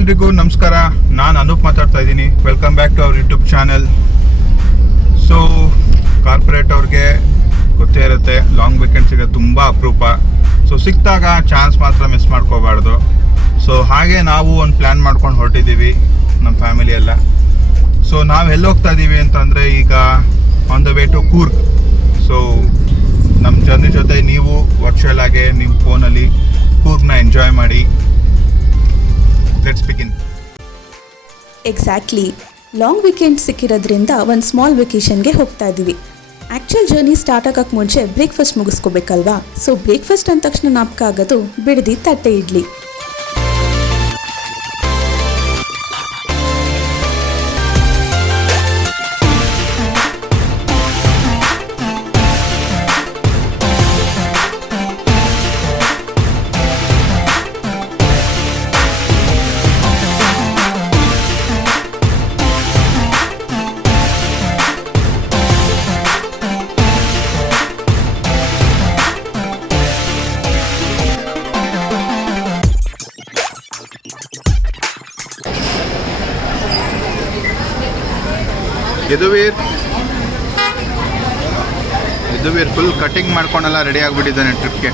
ಎಲ್ರಿಗೂ ನಮಸ್ಕಾರ. ನಾನು ಅನೂಪ್ ಮಾತಾಡ್ತಾ ಇದ್ದೀನಿ. Welcome back to our YouTube channel. So corporate ಅವ್ರಿಗೆ ಗೊತ್ತೇ ಇರುತ್ತೆ, ಲಾಂಗ್ ವೀಕೆಂಡ್ ಸಿಗೋದು ತುಂಬ ಅಪರೂಪ. ಸೊ ಸಿಕ್ಕಿದಾಗ ಚಾನ್ಸ್ ಮಾತ್ರ ಮಿಸ್ ಮಾಡ್ಕೋಬಾರ್ದು. ಸೊ ಹಾಗೆ ನಾವು ಒಂದು ಪ್ಲ್ಯಾನ್ ಮಾಡ್ಕೊಂಡು ಹೊರಟಿದ್ದೀವಿ ನಮ್ಮ ಫ್ಯಾಮಿಲಿ ಎಲ್ಲ. ಸೊ ನಾವು ಎಲ್ಲಿ ಹೋಗ್ತಾ ಇದ್ದೀವಿ ಅಂತಂದರೆ ಈಗ on the way to Coorg. So ನಮ್ಮ ಜರ್ನಿ ಜೊತೆ ನೀವು ವರ್ಚುವಲ್ ಆಗಿ ನಿಮ್ಮ ಫೋನಲ್ಲಿ ಕೂರ್ಗ್ನ ಎಂಜಾಯ್ ಮಾಡಿ. Let's begin. Exactly, long weekend ಸಿಕ್ಕಿರೋದ್ರಿಂದ ಒಂದು ಸ್ಮಾಲ್ ವೆಕೇಷನ್ಗೆ ಹೋಗ್ತಾ ಇದ್ದೀವಿ. ಆ್ಯಕ್ಚುಲ್ ಜರ್ನಿ ಸ್ಟಾರ್ಟ್ ಆಗೋಕ್ಕೆ ಮುಂಚೆ ಬ್ರೇಕ್ಫಾಸ್ಟ್ ಮುಗಿಸ್ಕೋಬೇಕಲ್ವಾ. ಸೊ ಬ್ರೇಕ್ಫಾಸ್ಟ್ ಅಂದ ತಕ್ಷಣ ಜ್ಞಾಪಕ ಆಗೋದು ಬಿಡದಿ ತಟ್ಟೆ ಇಡ್ಲಿ. ಯದುವೀರ್ ಫುಲ್ ಕಟಿಂಗ್ ಮಾಡ್ಕೊಂಡೆಲ್ಲ ರೆಡಿ ಆಗಿಬಿಟ್ಟಿದ್ದಾನೆ ಟ್ರಿಪ್ಗೆ.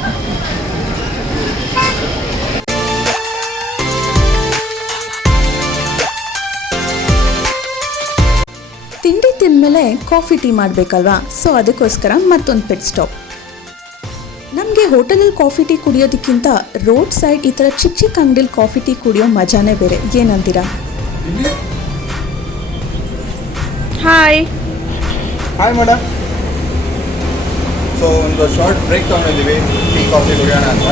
ತಿಂಡಿ ತಿಂದಮೇಲೆ ಕಾಫಿ ಟೀ ಮಾಡಬೇಕಲ್ವಾ. ಸೊ ಅದಕ್ಕೋಸ್ಕರ ಮತ್ತೊಂದು ಪೆಟ್ ಸ್ಟಾಪ್. ನಮಗೆ ಹೋಟೆಲಲ್ಲಿ ಕಾಫಿ ಟೀ ಕುಡಿಯೋದಕ್ಕಿಂತ ರೋಡ್ ಸೈಡ್ ಈ ಥರ ಚಿಕ್ಕ ಚಿಕ್ಕ ಅಂಗಡಿಲಿ ಕಾಫಿ ಟೀ ಕುಡಿಯೋ ಮಜಾನೇ ಬೇರೆ. ಏನಂತೀರಾ? Hi madam. ಸೊ ಒಂದು ಶಾರ್ಟ್ ಬ್ರೇಕ್ ತೊಗೊಂಡಿದ್ದೀವಿ ಟೀ ಕಾಫಿ ಕುಡಿಯೋಣ ಅಂತ.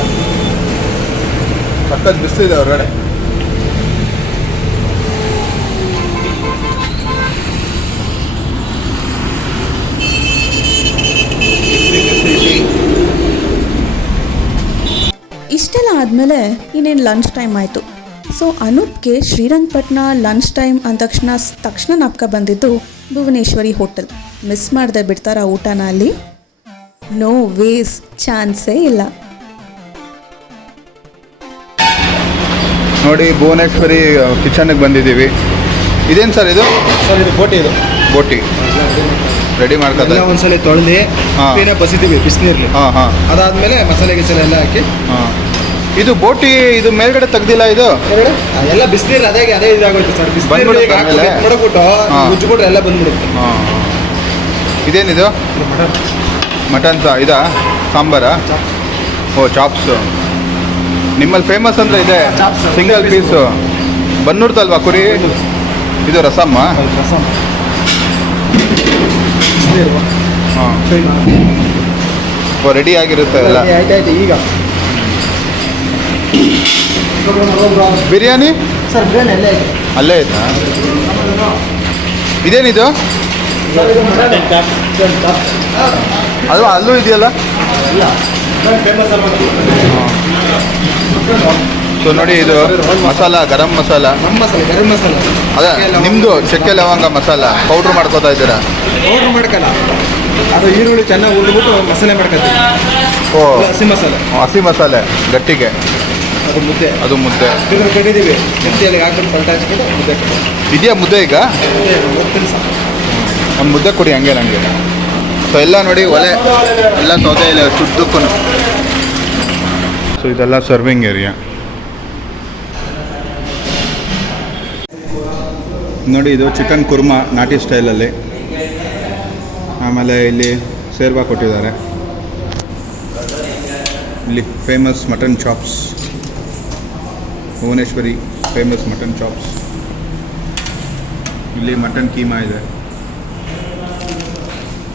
ಸಖತ್ ಬಿಸಿಲಿದೆ ಹೊರಗಡೆ. ಇಷ್ಟೆಲ್ಲ ಆದಮೇಲೆ ಇನ್ನೇನು ಲಂಚ್ ಟೈಮ್ ಆಯಿತು. ಸೊ ಅನೂಪ್ಗೆ ಶ್ರೀರಂಗಪಟ್ಟಣ ಲಂಚ್ ಟೈಮ್ ಅಂದ ತಕ್ಷಣ ಜ್ಞಾಪಕ ಬಂದಿದ್ದು ಭುವನೇಶ್ವರಿ ಹೋಟೆಲ್. ಮಿಸ್ ಮಾಡದೆ ಬಿಡ್ತಾರ ಊಟನ ಅಲ್ಲಿ? ನೋ ವೇಸ್, ಚಾನ್ಸೇ ಇಲ್ಲ. ನೋಡಿ ಭುವನೇಶ್ವರಿ ಕಿಚನ್ಗೆ ಬಂದಿದ್ದೀವಿ. ಇದೇನು ಸರ್ ಇದು? ಸರ್ ಇದು ಬೋಟಿ ರೆಡಿ ಮಾಡ್ಕೊತಾರೆ. ಒಂದ್ಸಲ ತೊಳೆದು ಬಸಿದ್ದೀವಿ ಬಿಸಿನೀರ್ಲಿ. ಅದಾದ್ಮೇಲೆ ಮಸಾಲೆ ಗಿಸಾಲೆ ಎಲ್ಲ ಹಾಕಿ. ಇದು ಬೋಟಿ ಇದು ಮೇಲ್ಗಡೆ ತೆಗ್ದಿಲ್ಲ, ಇದು ಎಲ್ಲ ಬಿಸಿನೀರು ಅದೇ ಇದಾಗೋಯ್ತು ಸರ್. ಬಿಸಿನೀರು ಮುಚ್ಚಿಬಿಟ್ರೆ ಎಲ್ಲ ಬಂದ್ಬಿಡುತ್ತೆ. ಇದೇನಿದು? ಮಟನ್ ಇದಾ ಸಾಂಬಾರಾ? ಓ ಚಾಪ್ಸು. ನಿಮ್ಮಲ್ಲಿ ಫೇಮಸ್ ಅಂದರೆ ಇದೆ ಸಿಂಗಲ್ ಪೀಸು ಬನ್ನೂರ್ದಲ್ವಾ ಕುರಿ? ಇದು ರಸಮ್ಮ. ಹಾಂ ಓ ರೆಡಿ ಆಗಿರುತ್ತೆ ಎಲ್ಲ. ಆಯ್ತಾಯ್ತು. ಈಗ ಬಿರಿಯಾನಿ ಸರ್ ಬಿರಿಯಾನಿ ಅಲ್ಲೇ ಐತಾ? ಇದೇನಿದು? ಅದು ಅಲ್ಲೂ ಇದೆಯಲ್ಲ. ಸೊ ನೋಡಿ ಇದು ಮಸಾಲ, ಗರಂ ಮಸಾಲ. ಗರಂ ಮಸಾಲ ಅದೇ ನಿಮ್ಮದು ಚಕ್ಕೆ ಲವಂಗ ಮಸಾಲ ಪೌಡ್ರ್ ಮಾಡ್ಕೋತಾ ಇದ್ದೀರಾ? ಪೌಡ್ರ್ ಮಾಡ್ಕಲ್ಲ, ಅದು ಈರುಳ್ಳಿ ಚೆನ್ನಾಗಿ ಉಳ್ಬಿಟ್ಟು ಮಸಾಲೆ ಮಾಡ್ಕೊತೀವಿ. ಓ ಹಸಿ ಮಸಾಲೆ ಗಟ್ಟಿಗೆ. ಅದು ಮುದ್ದೆ ಕಟ್ಟಿದ್ದೀವಿ. ಮಿಕ್ಸಿಯಲ್ಲಿ ಹಾಕ್ಬಿಟ್ಟು ಪಲ್ಟ ಹಚ್ಬಿಟ್ಟು ಮುದ್ದೆ ಇದೆಯಾ? ಮುದ್ದೆ ಈಗ ಒಂದು ಮುದ್ದೆ ಕೊಡಿ ಹಂಗೆ ನನಗೆ. ಸೊ ಎಲ್ಲ ನೋಡಿ ಒಲೆ ಎಲ್ಲ ಸೌದೆ ಇಲ್ಲ ಶುದ್ಧಕ್ಕೂ. ಸೊ ಇದೆಲ್ಲ ಸರ್ವಿಂಗ್ ಏರಿಯಾ. ನೋಡಿ ಇದು ಚಿಕನ್ ಕುರ್ಮಾ ನಾಟಿ ಸ್ಟೈಲಲ್ಲಿ. ಆಮೇಲೆ ಇಲ್ಲಿ ಸೇರ್ವಾ ಕೊಟ್ಟಿದ್ದಾರೆ. ಇಲ್ಲಿ famous mutton chops, Bhuvaneshwari famous mutton chops. ಇಲ್ಲಿ ಮಟನ್ ಕೀಮಾ ಇದೆ.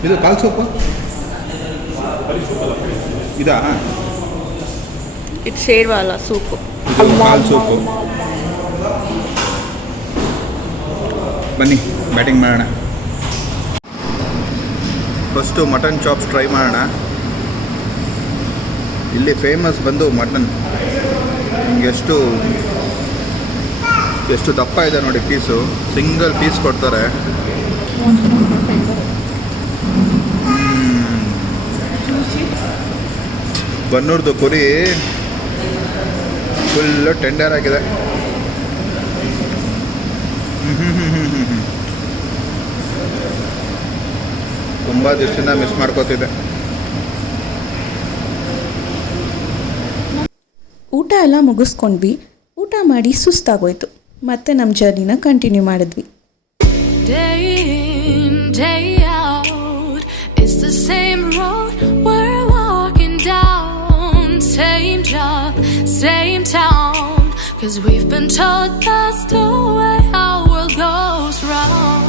ಇದು ಕಾಲ್ ಸೂಪು ಇದಾ? ಇದು ಶೇರ್ವಾ ಅಲ್ಲ, ಸೂಪು. ಇದು ಕಾಲ್ ಸೂಪು. ಬನ್ನಿ ಬ್ಯಾಟಿಂಗ್ ಮಾಡೋಣ. ಫಸ್ಟು ಮಟನ್ ಚಾಪ್ಸ್ ಟ್ರೈ ಮಾಡೋಣ. ಇಲ್ಲಿ ಫೇಮಸ್ ಬಂದು ಮಟನ್. ಎಷ್ಟು ದಪ್ಪ ಇದೆ ನೋಡಿ ಪೀಸು. ಸಿಂಗಲ್ ಪೀಸ್ ಕೊಡ್ತಾರೆ. ಬನ್ನೂರ್ದು ಕುರಿ ಫುಲ್ಲು ಟೆಂಡರ್ ಆಗಿದೆ. ತುಂಬ ದಿವಸದಿಂದ ಮಿಸ್ ಮಾಡ್ಕೋತಿದ್ದೆ. ಊಟ ಎಲ್ಲ ಮುಗಿಸ್ಕೊಂಡ್ವಿ. ಊಟ ಮಾಡಿ ಸುಸ್ತಾಗೋಯ್ತು. ಮತ್ತೆ ನಮ್ಮ ಜರ್ನಿನ ಕಂಟಿನ್ಯೂ ಮಾಡಿದ್ವಿ. Day in, day out, it's the same road we're walking down. Same job, same town, 'cause we've been told that's the way our world goes round.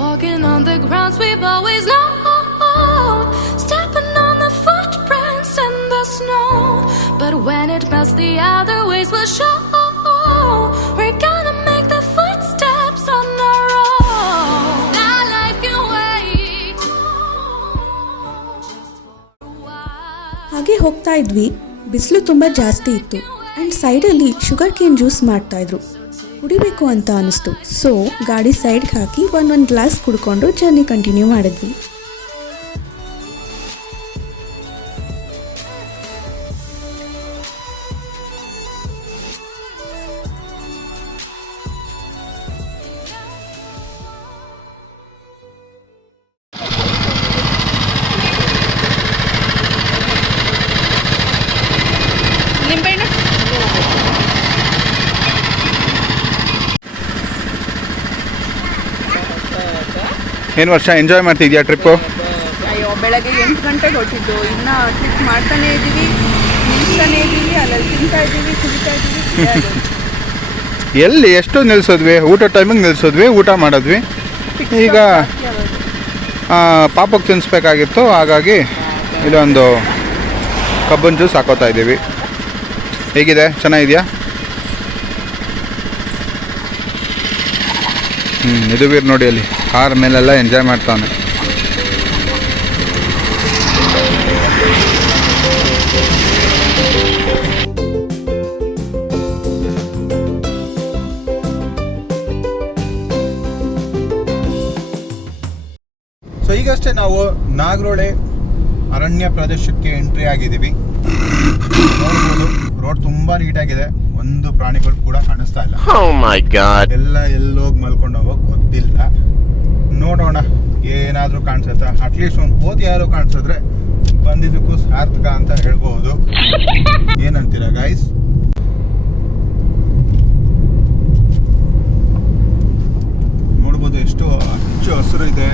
Walking on the grounds we've always known, stepping on the footprints in the snow. But when it melts, the other ways will show. We're gonna make the footsteps on our own. Now life can wait just for a while. ಹಾಗೆ ಹೋಗ್ತಾ ಇದ್ವಿ. ಬಿಸಿಲು ತುಂಬ ಜಾಸ್ತಿ ಇತ್ತು and ಸೈಡಲ್ಲಿ sugar cane juice ಮಾಡ್ತಾಯಿದ್ರು. ಕುಡಿಬೇಕು ಅಂತ ಅನ್ನಿಸ್ತು. ಸೊ ಗಾಡಿ ಸೈಡ್ಗೆ ಹಾಕಿ ಒಂದೊಂದು ಗ್ಲಾಸ್ ಕುಡ್ಕೊಂಡು ಜರ್ನಿ ಕಂಟಿನ್ಯೂ ಮಾಡಿದ್ವಿ. ಏನು ವರ್ಷ ಎಂಜಾಯ್ ಮಾಡ್ತಿದ್ಯಾ ಟ್ರಿಪ್ಪು? ಅಯ್ಯೋ ಬೆಳಗ್ಗೆ 8 ಗಂಟೆಗೆ ಹೊರಟಿದ್ದು, ಇನ್ನು ಟ್ರಿಪ್ ಮಾಡ್ತಾನೇ ಇದ್ದೀವಿ, ನಿಲ್ತಾನೇ ಇದ್ದೀವಿ, ಅಲ್ಲಲ್ಲಿ ತಿಂತಾ ಇದ್ದೀವಿ, ಕುಡಿತಾ ಇದ್ದೀವಿ. ಎಲ್ಲಿ ಎಷ್ಟು ನಿಲ್ಸಿದ್ವಿ? ಊಟ ಟೈಮಿಗೆ ನಿಲ್ಸಿದ್ವಿ, ಊಟ ಮಾಡಿದ್ವಿ. ಈಗ ಪಾಪಕ್ಕೆ ತಿನ್ನಿಸ್ಬೇಕಾಗಿತ್ತು, ಹಾಗಾಗಿ ಇಲ್ಲೊಂದು ಕಬ್ಬನ್ ಜ್ಯೂಸ್ ಹಾಕೋತಾ ಇದ್ದೀವಿ. ಹೇಗಿದೆ? ಚೆನ್ನಾಗಿದೆಯಾ? ಇದು ವೀರ್ ನೋಡಿ ಅಲ್ಲಿ ಕಾರ್ ಮೇಲೆಲ್ಲ ಎಂಜಾಯ್ ಮಾಡ್ತಾನೆ. ಸೊ ಈಗಷ್ಟೇ ನಾವು ನಾಗರೋಳೆ ಅರಣ್ಯ ಪ್ರದೇಶಕ್ಕೆ ಎಂಟ್ರಿ ಆಗಿದ್ದೀವಿ. ರೋಡ್ ತುಂಬಾ ನೀಟಾಗಿದೆ, ಒಂದು ಪ್ರಾಣಿಗಳು ಕೂಡ ಕಾಣಿಸ್ತಾ ಇಲ್ಲ. ಎಲ್ಲ ಎಲ್ಲೋಗಿ ಮಲ್ಕೊಂಡು ಹೋಗೋಕೆ ಗೊತ್ತಿಲ್ಲ. ನೋಡೋಣ ಏನಾದರೂ ಕಾಣಿಸುತ್ತಾ. ಅಟ್ಲೀಸ್ಟ್ ಒಂದು ಕೋತಿ ಯಾರು ಕಾಣಿಸಿದ್ರೆ ಬಂದಿದ್ದಕ್ಕೂ ಸಾರ್ಥಕ ಅಂತ ಹೇಳ್ಬೋದು. ಏನಂತೀರಾ ಗೈಸ್? ನೋಡ್ಬೋದು ಎಷ್ಟು ಹಚ್ಚು ಹಸಿರು ಇದೆ,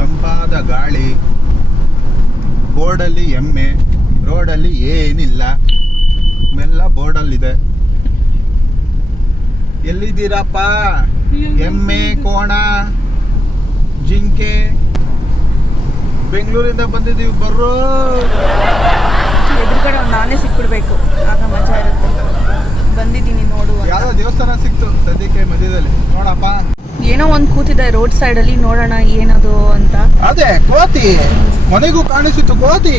ತಂಪಾದ ಗಾಳಿ, ಬೋರ್ಡಲ್ಲಿ ಎಮ್ಮೆ, ರೋಡಲ್ಲಿ ಏನಿಲ್ಲ, ಎಲ್ಲ ಬೋರ್ಡಲ್ಲಿದೆ. ಎಲ್ಲಿದ್ದೀರಪ್ಪ? ಎಮ್ಮೆ, ಕೋಣ, ಜಿಂಕೆ, ಬೆಂಗಳೂರಿಂದ ಬಂದಿದ್ದೀವಿ, ಬರ್ರೋ. ಎದುರುಗಡೆ ಒಂದು ಆನೆ ಸಿಕ್ಬಿಡ್ಬೇಕು, ಆಗ ಮಜಾ ಇರುತ್ತೆ. ಬಂದಿದ್ದೀನಿ ನೋಡುವ. ಯಾವ್ದೋ ದೇವಸ್ಥಾನ ಸಿಕ್ತು ಸದ್ಯಕ್ಕೆ ಮಧ್ಯದಲ್ಲಿ. ನೋಡಪ್ಪ, ಏನೋ ಒಂದು ಕೂತಿದೆ ರೋಡ್ ಸೈಡಲ್ಲಿ, ನೋಡೋಣ ಏನದು ಅಂತ. ಅದೇ ಕೋತಿ, ಮನೆಗೂ ಕಾಣಿಸಿತ್ತು ಕೋತಿ.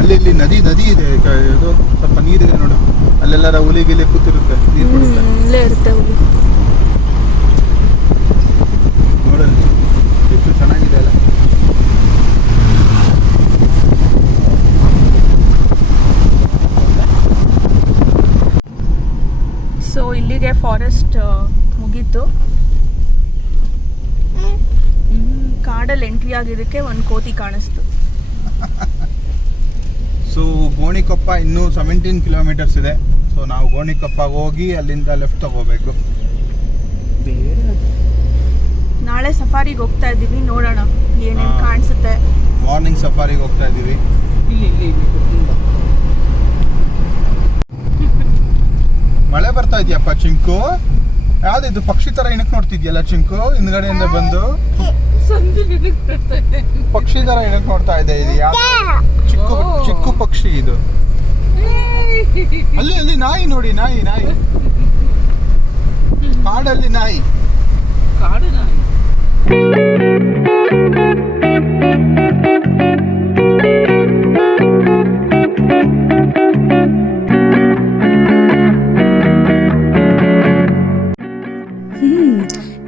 ಅಲ್ಲಿ ನದಿ ಇದೆ, ಇದು ಸ್ವಲ್ಪ ನೀರಿದೆ ನೋಡು, ಅಲ್ಲೆಲ್ಲರ ಹುಲಿ ಗಿಲಿ ಕೂತಿರುತ್ತೆ, ನೀರು ಕುಡಿಯುತ್ತೆ. ಇಲ್ಲೇ ಇರುತ್ತೆ ಹುಲಿ. ನೋಡಲ್ಲಿ ಎಷ್ಟು ಚೆನ್ನಾಗಿದೆ ಅಲ್ಲ. ಸೊ ಇಲ್ಲಿಗೆ ಫಾರೆಸ್ಟ್ ಮುಗೀತು. ಕಾಡಲ್ಲಿ ಎಂಟ್ರಿ ಆಗಿದ್ದಕ್ಕೆ ಒಂದು ಕೋತಿ ಕಾಣಿಸ್ತು. ಸೊ ಗೋಣಿಕೊಪ್ಪ ಇನ್ನೂ 17 ಕಿಲೋಮೀಟರ್ಸ್ ಇದೆ. ಸೊ ನಾವು ಗೋಣಿಕೊಪ್ಪಗೆ ಹೋಗಿ ಅಲ್ಲಿಂದ ಲೆಫ್ಟ್ ತಗೋಬೇಕು. ನಾಳೆ ಸಫಾರಿಗೆ ಹೋಗ್ತಾ ಇದ್ದೀವಿ, ನೋಡೋಣ ಏನೇನು ಕಾಣಿಸುತ್ತೆ. ಮಾರ್ನಿಂಗ್ ಸಫಾರಿಗೆ ಹೋಗ್ತಾ ಇದ್ದೀವಿ. ಮಳೆ ಬರ್ತಾ ಇದೆಯಪ್ಪ ಚಿಂಕು. ಯಾವ್ದಿದು ಪಕ್ಷಿ ತರ ಇಣಕ್ ನೋಡ್ತಿದ್ಯಲ್ಲ ಚಿಂಕು, ಹಿಂದ್ಗಡೆಯಿಂದ ಬಂದು ಪಕ್ಷಿ ತರ ಇಣಕ್ ನೋಡ್ತಾ ಇದೆ. ಇದು ಚಿಕ್ಕ ಪಕ್ಷಿ ಇದು. ಅಲ್ಲಿ ನಾಯಿ ನೋಡಿ, ನಾಯಿ ಕಾಡಲ್ಲಿ ನಾಯಿ.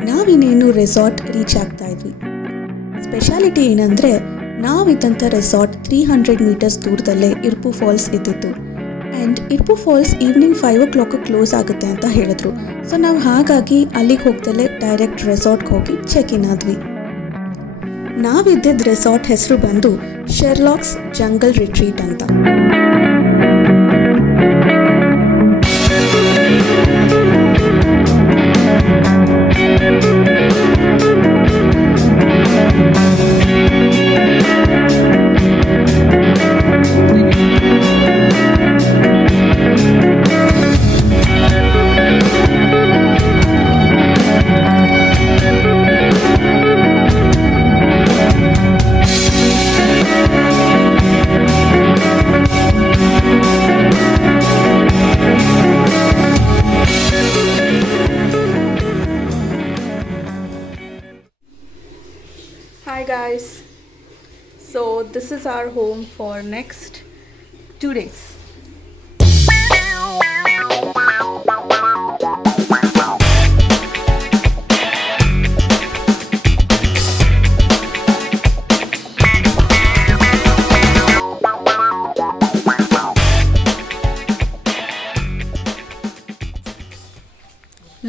ನಾವಿನ್ನೇನು ರೆಸಾರ್ಟ್ ರೀಚ್ ಆಗ್ತಾ ಇದ್ವಿ. ಸ್ಪೆಷಾಲಿಟಿ ಏನಂದರೆ ನಾವಿದ್ದಂಥ ರೆಸಾರ್ಟ್ 300 ಮೀಟರ್ಸ್ ದೂರದಲ್ಲೇ ಇರ್ಪು ಫಾಲ್ಸ್ ಇದ್ದಿತ್ತು. And Irpu falls evening 5 o'clock close ಆಗುತ್ತೆ ಅಂತ ಹೇಳಿದ್ರು. ಸೊ ನಾವು ಹಾಗಾಗಿ ಅಲ್ಲಿಗೆ ಹೋಗ್ದಲ್ಲೇ ಡೈರೆಕ್ಟ್ ರೆಸಾರ್ಟ್ಗೆ ಹೋಗಿ ಚೆಕ್ ಇನ್ ಆದ್ವಿ. ನಾವಿದ್ದಿದ್ದ ರೆಸಾರ್ಟ್ ಹೆಸರು ಬಂದು ಶೆರ್ಲಾಕ್ಸ್ ಜಂಗಲ್ ರಿಟ್ರೀಟ್ ಅಂತ. Hi guys, so this is our home for next 2 days.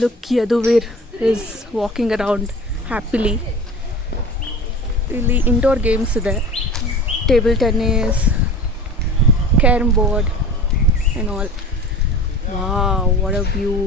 Look, Yaduvir is walking around happily. ಇಲ್ಲಿ ಇಂಡೋರ್ ಗೇಮ್ಸ್ ಇದೆ, table tennis, carrom board and all. Wow, what a view.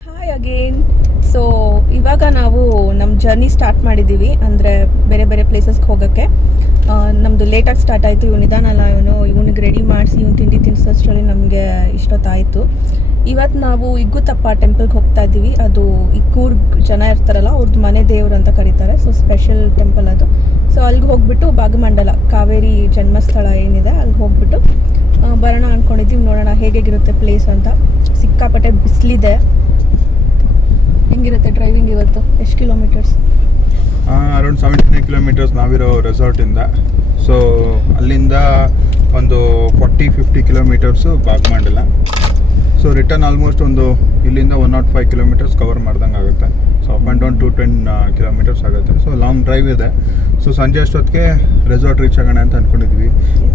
Hi again. So ಇವಾಗ ನಾವು ನಮ್ಮ journey start ಮಾಡಿದ್ದೀವಿ, ಅಂದರೆ ಬೇರೆ ಬೇರೆ ಪ್ಲೇಸಸ್ಗೆ ಹೋಗೋಕ್ಕೆ. ನಮ್ಮದು ಲೇಟಾಗಿ ಸ್ಟಾರ್ಟ್ ಆಯಿತು. ಇವ್ನು ನಿಧಾನಲ್ಲ, ಇವನಿಗೆ ರೆಡಿ ಮಾಡಿಸಿ ಇವ್ನು ತಿಂಡಿ ತಿನ್ನಿಸೋಷ್ಟರಲ್ಲಿ ನಮಗೆ ಇಷ್ಟೊತ್ತಾಯಿತು. ಇವತ್ತು ನಾವು ಇಗ್ಗುತಪ್ಪ ಟೆಂಪಲ್ಗೆ ಹೋಗ್ತಾ ಇದ್ದೀವಿ. ಅದು ಈ ಕೂರ್ಗ್ ಜನ ಇರ್ತಾರಲ್ಲ, ಅವ್ರದ್ದು ಮನೆ ದೇವರು ಅಂತ ಕರೀತಾರೆ. ಸೊ ಸ್ಪೆಷಲ್ ಟೆಂಪಲ್ ಅದು. ಸೊ ಅಲ್ಲಿಗೆ ಹೋಗ್ಬಿಟ್ಟು ಭಾಗಮಂಡಲ, ಕಾವೇರಿ ಜನ್ಮಸ್ಥಳ ಏನಿದೆ ಅಲ್ಲಿಗೆ ಹೋಗ್ಬಿಟ್ಟು ಬರೋಣ ಅಂದ್ಕೊಂಡಿದ್ದೀವಿ. ನೋಡೋಣ ಹೇಗಿರುತ್ತೆ ಪ್ಲೇಸ್ ಅಂತ. ಸಿಕ್ಕಾಪಟ್ಟೆ ಬಿಸಿಲಿದೆ. ಹೆಂಗಿರುತ್ತೆ ಡ್ರೈವಿಂಗ್ ಇವತ್ತು? ಎಷ್ಟು ಕಿಲೋಮೀಟರ್ಸ್? ಅರೌಂಡ್ 79 ಕಿಲೋಮೀಟರ್ಸ್ ನಾವಿರೋ ರೆಸಾರ್ಟಿಂದ. ಸೊ ಅಲ್ಲಿಂದ ಒಂದು 40-50 kilometres Bhagamandala. So return almost ಒಂದು ಇಲ್ಲಿಂದ 105 ಕಿಲೋಮೀಟರ್ಸ್ ಕವರ್ ಮಾಡ್ದಂಗೆ ಆಗುತ್ತೆ. So up and down 210 kilometres ಆಗುತ್ತೆ. ಸೊ ಲಾಂಗ್ ಡ್ರೈವ್ ಇದೆ. ಸೊ ಸಂಜೆ ಅಷ್ಟೊತ್ತಿಗೆ ರೆಸಾರ್ಟ್ ರೀಚ್ ಆಗೋಣ ಅಂತ ಅಂದ್ಕೊಂಡಿದ್ವಿ.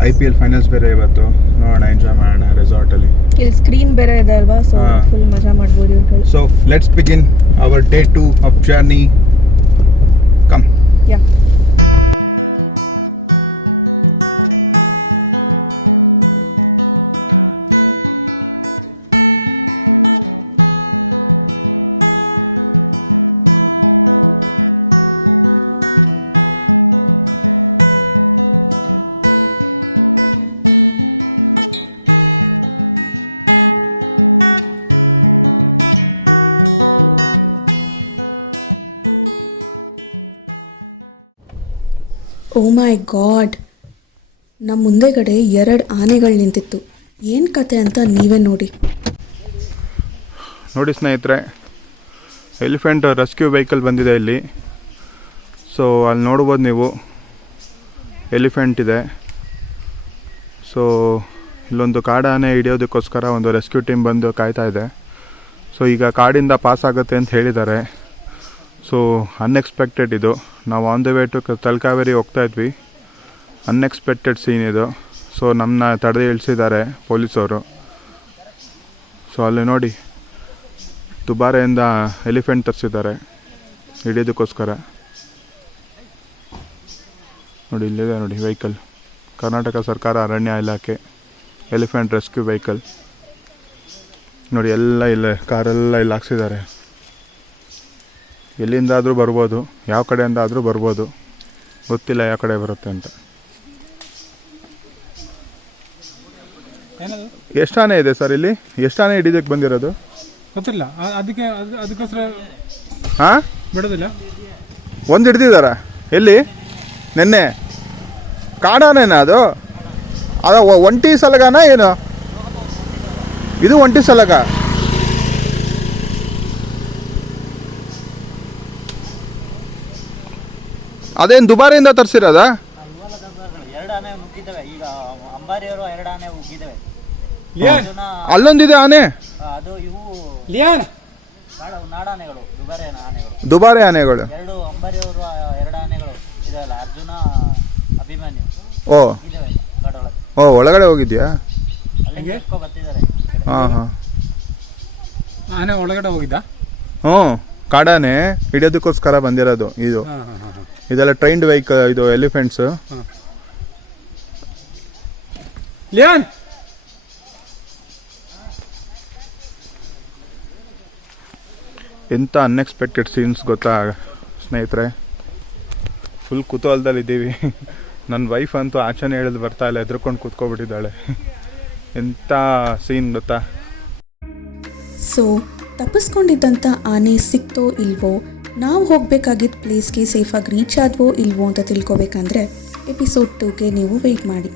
IPL ಫೈನಲ್ಸ್ ಬೇರೆ ಇವತ್ತು, ನೋಡೋಣ, ಎಂಜಾಯ್ ಮಾಡೋಣ ರೆಸಾರ್ಟಲ್ಲಿ. ಇಲ್ಲಿ ಸ್ಕ್ರೀನ್ ಬೇರೆ ಇದೆ ಅಲ್ವಾ, ಸೊ ಫುಲ್ ಮಜಾ ಮಾಡ್ಬೋದು ಇವ್ರುಗಳು. So let's begin our day 2 of journey. Come. Yeah. Oh my god, ನಮ್ಮ ಮುಂದೆಗಡೆ 2 ಆನೆಗಳು ನಿಂತಿತ್ತು. ಏನು ಕತೆ ಅಂತ ನೀವೇ ನೋಡಿ. ನೋಡಿ ಸ್ನೇಹಿತರೆ, ಎಲಿಫೆಂಟ್ ರೆಸ್ಕ್ಯೂ ವೆಹಿಕಲ್ ಬಂದಿದೆ ಇಲ್ಲಿ. ಸೊ ಅಲ್ಲಿ ನೋಡ್ಬೋದು ನೀವು, ಎಲಿಫೆಂಟ್ ಇದೆ. ಸೊ ಇಲ್ಲೊಂದು ಕಾಡಾನೆ ಹಿಡಿಯೋದಕ್ಕೋಸ್ಕರ ಒಂದು ರೆಸ್ಕ್ಯೂ ಟೀಮ್ ಬಂದು ಕಾಯ್ತಾ ಇದೆ. ಸೊ ಈಗ ಕಾಡಿಂದ ಪಾಸ್ ಆಗುತ್ತೆ ಅಂತ ಹೇಳಿದ್ದಾರೆ. ಸೊ ಅನ್ಎಕ್ಸ್ಪೆಕ್ಟೆಡ್ ಇದು. ನಾವು on the way to Talakaveri ಹೋಗ್ತಾಯಿದ್ವಿ. ಅನ್ಎಕ್ಸ್ಪೆಕ್ಟೆಡ್ ಸೀನ್ ಇದು. ಸೊ ನಮ್ಮನ್ನ ತಡೆದು ಇಳಿಸಿದ್ದಾರೆ ಪೊಲೀಸವರು. ಸೊ ಅಲ್ಲಿ ನೋಡಿ ದುಬಾರೆಯಿಂದ ಎಲಿಫೆಂಟ್ ತರಿಸಿದ್ದಾರೆ ಹಿಡಿಯೋದಕ್ಕೋಸ್ಕರ. ನೋಡಿ ಇಲ್ಲಿದೆ ನೋಡಿ ವೆಹಿಕಲ್, ಕರ್ನಾಟಕ ಸರ್ಕಾರ ಅರಣ್ಯ ಇಲಾಖೆ ಎಲಿಫೆಂಟ್ ರೆಸ್ಕ್ಯೂ ವೆಹಿಕಲ್. ನೋಡಿ ಎಲ್ಲ ಇಲ್ಲೇ ಕಾರೆಲ್ಲ ಇಲ್ಲಿ ಹಾಕ್ಸಿದ್ದಾರೆ. ಎಲ್ಲಿಂದಾದರೂ ಬರ್ಬೋದು, ಯಾವ ಕಡೆಯಿಂದ ಆದರೂ ಬರ್ಬೋದು, ಗೊತ್ತಿಲ್ಲ ಯಾವ ಕಡೆ ಬರುತ್ತೆ ಅಂತ. ಎಷ್ಟು ಆನೆ ಇದೆ ಸರ್ ಇಲ್ಲಿ? ಎಷ್ಟು ಆನೆ ಹಿಡಿದಕ್ಕೆ ಬಂದಿರೋದು ಗೊತ್ತಿಲ್ಲ, ಅದಕ್ಕೋಸ್ಕರ ಹಾಂ ಬಿಡೋದಿಲ್ಲ. ಒಂದು ಹಿಡ್ದಿದ್ದಾರಾ? ಎಲ್ಲಿ? ನೆನ್ನೆ ಕಾಡಾನೇನಾ ಅದು? ಒಂಟಿ ಸಲಗನಾ ಏನು? ಇದು ಒಂಟಿ ಸಲಗ. ಅದೇನು ದುಬಾರಿಯಿಂದ ತರಿಸಿರೋದಾ? ಅಲ್ಲೊಂದಿದೆ ಆನೆ, ದುಬಾರಿ ಆನೆಗಳು. ಓ ಓ ಒಳಗಡೆ ಹೋಗಿದ್ಯಾ? ಹಾಂ ಹಾಂ ಆನೆ ಒಳಗಡೆ ಹೋಗಿದ್ದ? ಹ್ಞೂ, ಕಾಡಾನೆ ಹಿಡಿಯೋದಕ್ಕೋಸ್ಕರ ಬಂದಿರೋದು ಇದು. ಇದೆಲ್ಲ ಟ್ರೈನ್ಡ್ ವೆಹಿಕಲ್, ಇದು ಎಲಿಫೆಂಟ್ಸ್. ಎಂಥ ಅನ್ಎಕ್ಸ್ಪೆಕ್ಟೆಡ್ ಸೀನ್ಸ್ ಗೊತ್ತಾ ಸ್ನೇಹಿತರೆ. ಫುಲ್ ಕುತೂಹಲದಲ್ಲಿದ್ದೀವಿ. ನನ್ನ ವೈಫ್ ಅಂತೂ ಆಚೆನೇ ಹೇಳೋದು ಬರ್ತಾ ಇಲ್ಲ, ಎದ್ರುಕೊಂಡು ಕೂತ್ಕೊಬಿಟ್ಟಿದ್ದಾಳೆ. ಎಂಥ ಸೀನ್ ಗೊತ್ತಾ. ಸೊ ತಪ್ಪಿಸ್ಕೊಂಡಿದ್ದಂಥ ಆನೆ ಸಿಕ್ತೋ ಇಲ್ವೋ, ನಾವು ಹೋಗಬೇಕಾಗಿದ್ದ ಪ್ಲೇಸ್ಗೆ ಸೇಫಾಗಿ ರೀಚ್ ಆದ್ವೋ ಇಲ್ವೋ ಅಂತ ತಿಳ್ಕೊಬೇಕಂದ್ರೆ ಎಪಿಸೋಡ್ 2ಗೆ ನೀವು ವೆಯ್ಟ್ ಮಾಡಿ.